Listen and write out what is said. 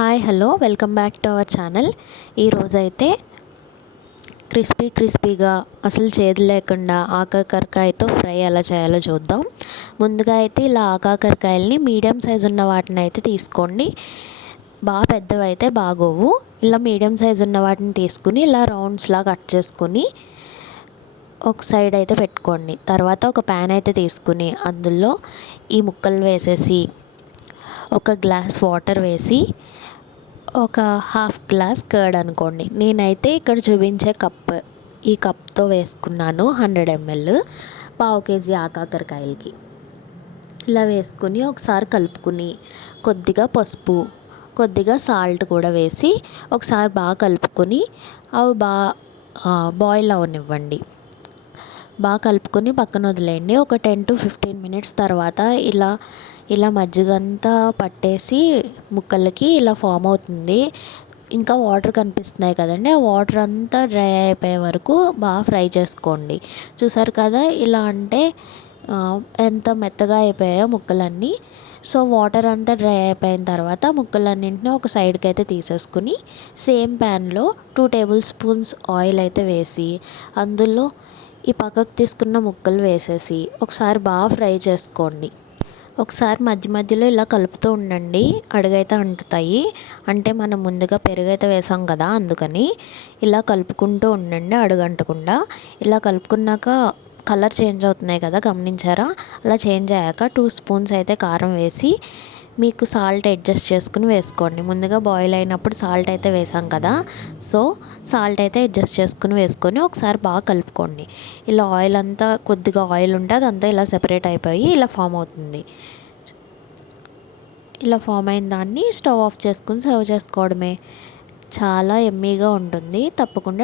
Hi hello. Welcome back to our channel. ఈరోజైతే crispy క్రిస్పీగా అసలు చేదు లేకుండా ఆకాకరకాయతో ఫ్రై ఎలా చేయాలో చూద్దాం. ముందుగా అయితే ఇలా ఆకాకరకాయలని మీడియం సైజు ఉన్న వాటిని అయితే తీసుకోండి. బాగా పెద్దవి అయితే బాగోవు. ఇలా మీడియం సైజు ఉన్న వాటిని తీసుకుని ఇలా రౌండ్స్లా కట్ చేసుకుని ఒక సైడ్ అయితే పెట్టుకోండి. తర్వాత ఒక ప్యాన్ అయితే తీసుకుని అందులో ఈ ముక్కలు వేసేసి ఒక గ్లాస్ వాటర్ వేసి ఒక హాఫ్ గ్లాస్ కర్డ్ అనుకోండి. నేనైతే ఇక్కడ చూపించే కప్ ఈ కప్తో వేసుకున్నాను హండ్రెడ్ ఎంఎల్ పావు కేజీ ఆకాకరకాయలకి. ఇలా వేసుకుని ఒకసారి కలుపుకుని కొద్దిగా పసుపు కొద్దిగా సాల్ట్ కూడా వేసి ఒకసారి బాగా కలుపుకొని అవి బాగా బాయిల్ అవనివ్వండి. బాగా కలుపుకొని పక్కన వదిలేయండి. ఒక టెన్ టు ఫిఫ్టీన్ మినిట్స్ తర్వాత ఇలా ఇలా మజ్జిగ అంతా పట్టేసి ముక్కలకి ఇలా ఫామ్ అవుతుంది. ఇంకా వాటర్ కనిపిస్తున్నాయి కదండి. ఆ వాటర్ అంతా డ్రై అయిపోయే వరకు బాగా ఫ్రై చేసుకోండి. చూసారు కదా ఇలా అంటే ఎంత మెత్తగా అయిపోయాయో ముక్కలన్నీ. సో వాటర్ అంతా డ్రై అయిపోయిన తర్వాత ముక్కలన్నింటినీ ఒక సైడ్కి అయితే తీసేసుకుని సేమ్ ప్యాన్లో టూ టేబుల్ స్పూన్స్ ఆయిల్ అయితే వేసి అందులో ఈ పక్కకు తీసుకున్న ముక్కలు వేసేసి ఒకసారి బాగా ఫ్రై చేసుకోండి. ఒకసారి మధ్య మధ్యలో ఇలా కలుపుతూ ఉండండి. అడుగైతే అంటుతాయి. అంటే మనం ముందుగా పెరుగైతే వేసాం కదా అందుకని ఇలా కలుపుకుంటూ ఉండండి అడుగంటకుండా. ఇలా కలుపుకున్నాక కలర్ చేంజ్ అవుతున్నాయి కదా గమనించారా? అలా చేంజ్ అయ్యాక టూ స్పూన్స్ అయితే కారం వేసి మీకు సాల్ట్ అడ్జస్ట్ చేసుకుని వేసుకోండి. ముందుగా బాయిల్ అయినప్పుడు సాల్ట్ అయితే వేసాం కదా. సో సాల్ట్ అయితే అడ్జస్ట్ చేసుకుని వేసుకొని ఒకసారి బాగా కలుపుకోండి. ఇలా ఆయిల్ అంతా కొద్దిగా ఆయిల్ ఉంటే అదంతా ఇలా సెపరేట్ అయిపోయి ఇలా ఫామ్ అవుతుంది. ఇలా ఫామ్ అయిన దాన్ని స్టవ్ ఆఫ్ చేసుకుని సర్వ్ చేసుకోవడమే. చాలా ఎమ్మీగా ఉంటుంది. తప్పకుండా